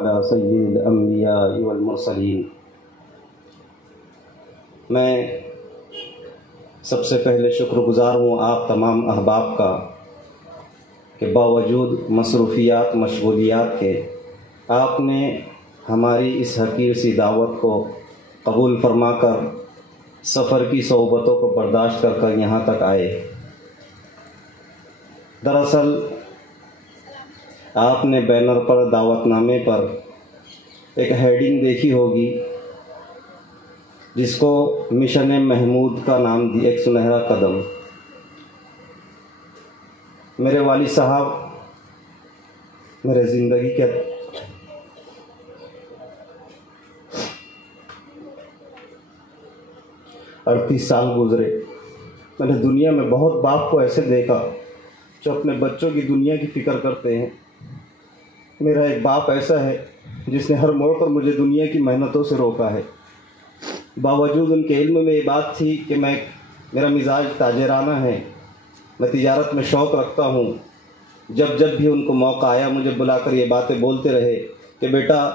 علی سید الانبیاء والمرسلین۔ میں سب سے پہلے شکر گزار ہوں آپ تمام احباب کا کہ باوجود مصروفیات مشغولیات کے آپ نے ہماری اس حقیر سی دعوت کو قبول فرما کر سفر کی صعوبتوں کو برداشت کر کر یہاں تک آئے۔ دراصل آپ نے بینر پر دعوت نامے پر ایک ہیڈنگ دیکھی ہوگی جس کو مشن محمود کا نام دی، ایک سنہرا قدم۔ میرے والد صاحب میرے زندگی کے 38 سال گزرے۔ میں نے دنیا میں بہت باپ کو ایسے دیکھا جو اپنے بچوں کی دنیا کی فکر کرتے ہیں۔ میرا ایک باپ ایسا ہے جس نے ہر موڑ پر مجھے دنیا کی محنتوں سے روکا ہے۔ باوجود ان کے علم میں یہ بات تھی کہ میرا مزاج تاجرانہ ہے، میں تجارت میں شوق رکھتا ہوں۔ جب بھی ان کو موقع آیا مجھے بلا کر یہ باتیں بولتے رہے کہ بیٹا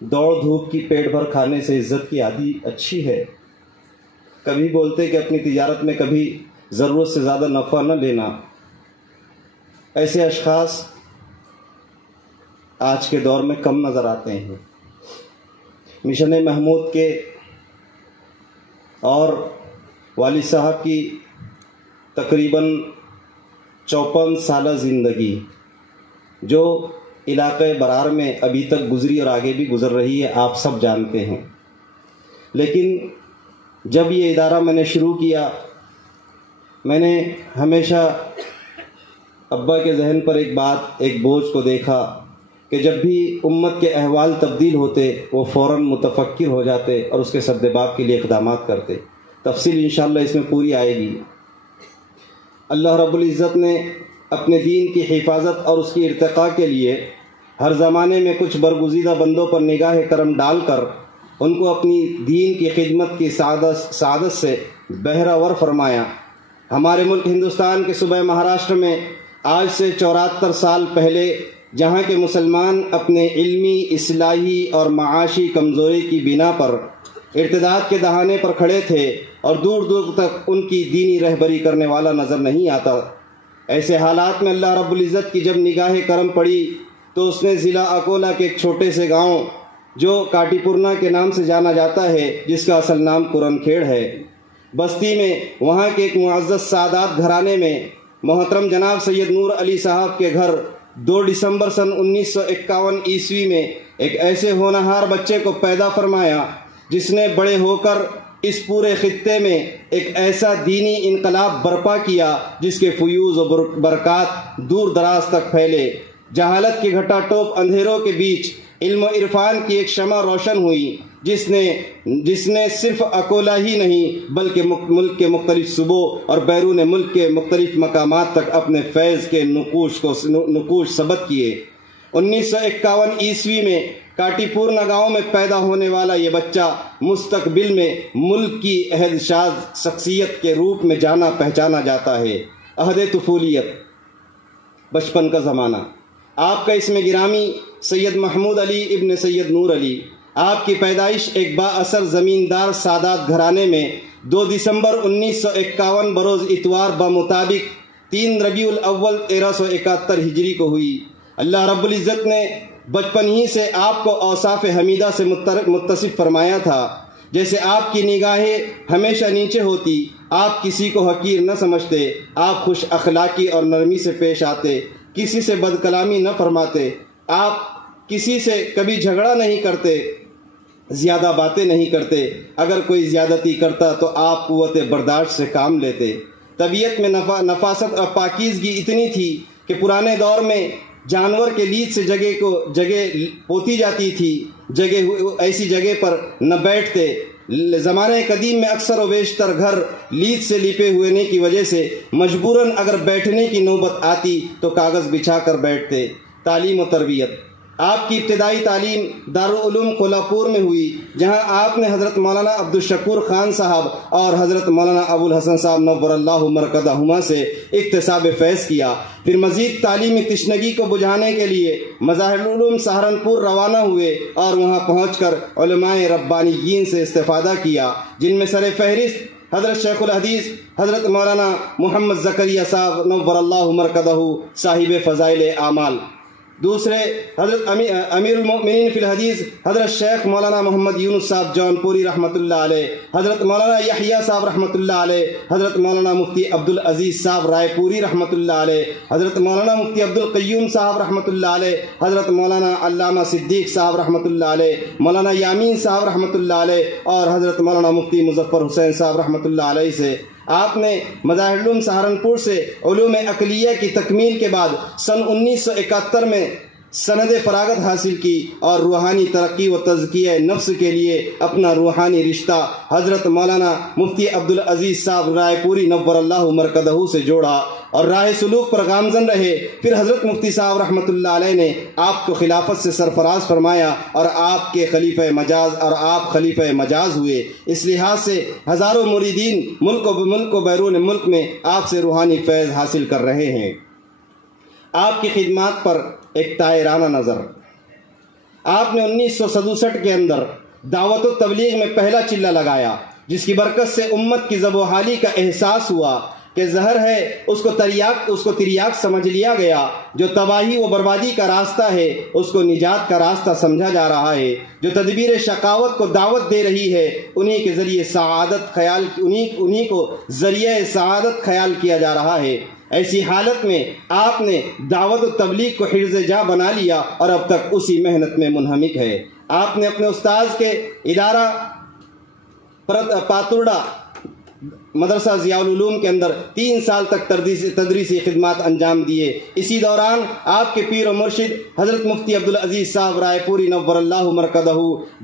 دوڑ دھوپ کی پیٹ بھر کھانے سے عزت کی عادی اچھی ہے۔ کبھی بولتے کہ اپنی تجارت میں کبھی ضرورت سے زیادہ نفع نہ لینا۔ ایسے اشخاص آج کے دور میں کم نظر آتے ہیں۔ مشن محمود کے اور والد صاحب کی تقریباً 54 سالہ زندگی جو علاقۂ برار میں ابھی تک گزری اور آگے بھی گزر رہی ہے، آپ سب جانتے ہیں۔ لیکن جب یہ ادارہ میں نے شروع کیا، میں نے ہمیشہ ابا کے ذہن پر ایک بوجھ کو دیکھا کہ جب بھی امت کے احوال تبدیل ہوتے وہ فوراً متفکر ہو جاتے اور اس کے سدباب کے لیے اقدامات کرتے۔ تفصیل انشاءاللہ اس میں پوری آئے گی۔ اللہ رب العزت نے اپنے دین کی حفاظت اور اس کی ارتقاء کے لیے ہر زمانے میں کچھ برگزیدہ بندوں پر نگاہ کرم ڈال کر ان کو اپنی دین کی خدمت کی سعادت سے بہرہ ور فرمایا۔ ہمارے ملک ہندوستان کے صوبہ مہاراشٹر میں آج سے 74 سال پہلے جہاں کے مسلمان اپنے علمی، اصلاحی اور معاشی کمزوری کی بنا پر ارتداد کے دہانے پر کھڑے تھے اور دور دور تک ان کی دینی رہبری کرنے والا نظر نہیں آتا، ایسے حالات میں اللہ رب العزت کی جب نگاہ کرم پڑی تو اس نے ضلع اکولا کے ایک چھوٹے سے گاؤں جو کاٹی پورنا کے نام سے جانا جاتا ہے، جس کا اصل نام قرن کھیڑ ہے، بستی میں وہاں کے ایک معزز سادات گھرانے میں محترم جناب سید نور علی صاحب کے گھر 2 دسمبر سن 1951 عیسوی میں ایک ایسے ہونہار بچے کو پیدا فرمایا جس نے بڑے ہو کر اس پورے خطے میں ایک ایسا دینی انقلاب برپا کیا جس کے فیوز و برکات دور دراز تک پھیلے۔ جہالت کی گھٹا ٹوپ اندھیروں کے بیچ علم و عرفان کی ایک شمع روشن ہوئی جس نے صرف اکولا ہی نہیں بلکہ ملک کے مختلف صوبوں اور بیرون ملک کے مختلف مقامات تک اپنے فیض کے نقوش ثبت کیے۔ 1951 عیسوی میں کاٹی پورنا گاؤں میں پیدا ہونے والا یہ بچہ مستقبل میں ملک کی عہد شاز شخصیت کے روپ میں جانا پہچانا جاتا ہے۔ عہد طفولیت، بچپن کا زمانہ۔ آپ کا اسم گرامی سید محمود علی ابن سید نور علی۔ آپ کی پیدائش ایک با اثر زمیندار سادات گھرانے میں 2 دسمبر 1951 بروز اتوار بمطابق 3 ربیع الاول 1371 ہجری کو ہوئی۔ اللہ رب العزت نے بچپن ہی سے آپ کو اوصاف حمیدہ سے متصف فرمایا تھا، جیسے آپ کی نگاہیں ہمیشہ نیچے ہوتی، آپ کسی کو حقیر نہ سمجھتے، آپ خوش اخلاقی اور نرمی سے پیش آتے، کسی سے بد کلامی نہ فرماتے، آپ کسی سے کبھی جھگڑا نہیں کرتے، زیادہ باتیں نہیں کرتے، اگر کوئی زیادتی کرتا تو آپ قوت برداشت سے کام لیتے۔ طبیعت میں نفاست اور پاکیزگی اتنی تھی کہ پرانے دور میں جانور کے لیج سے جگہ پوتی جاتی تھی، ایسی جگہ پر نہ بیٹھتے۔ زمانے قدیم میں اکثر و بیشتر گھر لیج سے لیپے ہونے کی وجہ سے مجبوراً اگر بیٹھنے کی نوبت آتی تو کاغذ بچھا کر بیٹھتے۔ تعلیم و تربیت، آپ کی ابتدائی تعلیم دارالعلوم کولہاپور میں ہوئی، جہاں آپ نے حضرت مولانا عبدالشکور خان صاحب اور حضرت مولانا ابو الحسن صاحب نور اللہ مرکزہما سے اکتساب فیض کیا۔ پھر مزید تعلیمی تشنگی کو بجھانے کے لیے مظاہر العلوم سہارنپور روانہ ہوئے اور وہاں پہنچ کر علماء ربانیین سے استفادہ کیا، جن میں سر فہرست حضرت شیخ الحدیث حضرت مولانا محمد زکریا صاحب نور اللہ مرکزہ صاحب فضائل اعمال، دوسرے حضرت امیر المؤمنین فی الحدیث حضرت شیخ مولانا محمد یونس صاحب جون پوری رحمۃ اللہ علیہ، حضرت مولانا یحییٰ صاحب رحمۃ اللہ علیہ، حضرت مولانا مفتی عبدالعزیز صاحب رائے پوری رحمۃ اللہ علیہ، حضرت مولانا مفتی عبدالقیوم صاحب رحمۃ اللہ علیہ، حضرت مولانا علامہ صدیق صاحب رحمۃ اللہ علیہ، مولانا یامین صاحب رحمۃ اللہ علیہ اور حضرت مولانا مفتی مظفر حسین صاحب رحمۃ اللہ علیہ سے آپ نے مظاہر العلوم سہارنپور سے علوم عقلیہ کی تکمیل کے بعد سن 1971 میں سند فراغت حاصل کی اور روحانی ترقی و تزکیہ نفس کے لیے اپنا روحانی رشتہ حضرت مولانا مفتی عبدالعزیز صاحب رائے پوری نور اللہ مرکزہ سے جوڑا اور راہ سلوک پر گامزن رہے۔ پھر حضرت مفتی صاحب رحمۃ اللہ علیہ نے آپ کو خلافت سے سرفراز فرمایا اور آپ کے خلیفہ مجاز اور آپ خلیفہ مجاز ہوئے۔ اس لحاظ سے ہزاروں مریدین ملک و بیرون ملک میں آپ سے روحانی فیض حاصل کر رہے ہیں۔ آپ کی خدمات پر ایک طائرانہ نظر، آپ نے 1967 کے اندر دعوت و تبلیغ میں پہلا چلہ لگایا، جس کی برکت سے امت کی زب و حالی کا احساس ہوا کہ زہر ہے اس کو تریاک سمجھ لیا گیا، جو تباہی و بربادی کا راستہ ہے اس کو نجات کا راستہ سمجھا جا رہا ہے، جو تدبیر شقاوت کو دعوت دے رہی ہے انہی کے ذریعے انہی کو ذریعہ سعادت خیال کیا جا رہا ہے۔ ایسی حالت میں آپ نے دعوت و تبلیغ کو حرز جاں بنا لیا اور اب تک اسی محنت میں منہمک ہے۔ آپ نے اپنے استاذ کے ادارہ پاتورڈا مدرسہ ضیاء العلوم کے اندر 3 سال تک تدریسی خدمات انجام دیے۔ اسی دوران آپ کے پیر و مرشد حضرت مفتی عبدالعزیز صاحب رائے پوری نور اللہ مرکزہ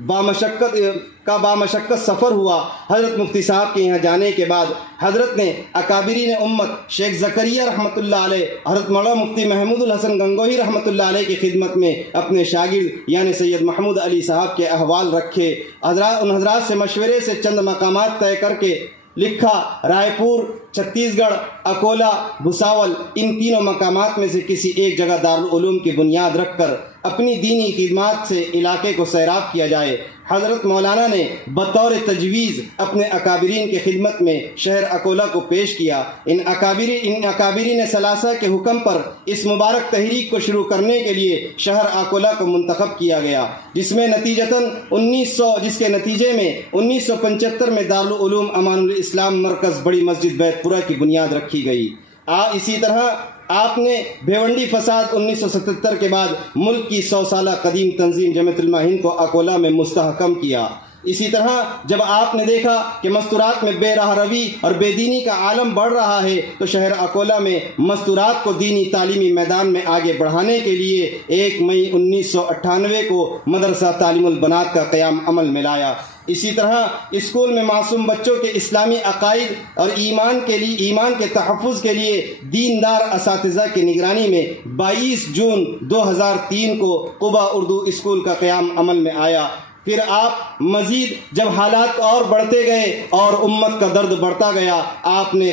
بامشقت سفر ہوا۔ حضرت مفتی صاحب کے یہاں جانے کے بعد حضرت نے اکابرین امت شیخ زکریا رحمۃ اللہ علیہ، حضرت مولانا مفتی محمود الحسن گنگوہی رحمۃ اللہ علیہ کی خدمت میں اپنے شاگرد یعنی سید محمود علی صاحب کے احوال رکھے۔ ان حضرات سے مشورے سے چند مقامات طے کر کے لکھا۔ رائے پور، چھتیس گڑھ، اکولا، بھساول، ان تینوں مقامات میں سے کسی ایک جگہ دارالعلوم کی بنیاد رکھ کر اپنی دینی خدمات سے علاقے کو سیراب کیا جائے۔ حضرت مولانا نے بطور تجویز اپنے اکابرین کی خدمت میں شہر اکولا کو پیش کیا۔ ان اکابرین ثلاثہ کے حکم پر اس مبارک تحریک کو شروع کرنے کے لیے شہر اکولا کو منتخب کیا گیا، جس کے نتیجے میں 1975 میں دارالعلوم امان الاسلام مرکز بڑی مسجد بیت پورہ کی بنیاد رکھی گئی۔ اسی طرح آپ نے بھیونڈی فساد 1977 کے بعد ملک کی 100 سالہ قدیم تنظیم جمعیت علماء ہند کو اکولا میں مستحکم کیا۔ اسی طرح جب آپ نے دیکھا کہ مستورات میں بے راہ روی اور بے دینی کا عالم بڑھ رہا ہے تو شہر اکولا میں مستورات کو دینی تعلیمی میدان میں آگے بڑھانے کے لیے 1 مئی 1998 کو مدرسہ تعلیم البنات کا قیام عمل میں لایا۔ اسی طرح اسکول میں معصوم بچوں کے اسلامی عقائد اور ایمان کے تحفظ کے لیے دیندار اساتذہ کی نگرانی میں 22 جون 2003 کو قبا اردو اسکول کا قیام عمل میں آیا۔ پھر آپ مزید جب حالات اور بڑھتے گئے اور امت کا درد بڑھتا گیا، آپ نے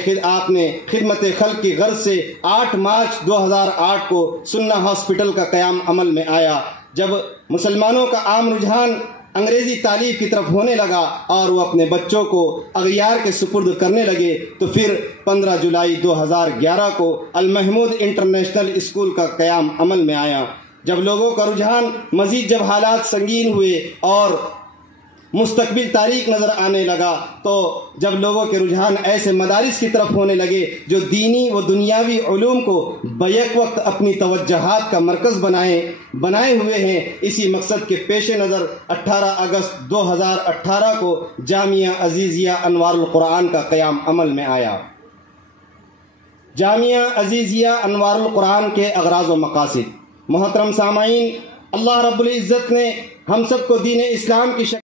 خدمت خلق کی غرض سے 8 مارچ 2008 کو سنہ ہاسپٹل کا قیام عمل میں آیا۔ جب مسلمانوں کا عام رجحان انگریزی تعلیم کی طرف ہونے لگا اور وہ اپنے بچوں کو اغیار کے سپرد کرنے لگے تو پھر 15 جولائی 2011 کو المحمود انٹرنیشنل اسکول کا قیام عمل میں آیا۔ جب لوگوں کا رجحان مزید جب حالات سنگین ہوئے اور مستقبل تاریک نظر آنے لگا تو جب لوگوں کے رجحان ایسے مدارس کی طرف ہونے لگے جو دینی و دنیاوی علوم کو بیک وقت اپنی توجہات کا مرکز بنائے ہوئے ہیں، اسی مقصد کے پیش نظر 18 اگست 2018 کو جامعہ عزیزیہ انوار القرآن کا قیام عمل میں آیا۔ جامعہ عزیزیہ انوار القرآن کے اغراض و مقاصد۔ محترم سامعین، اللہ رب العزت نے ہم سب کو دین اسلام کی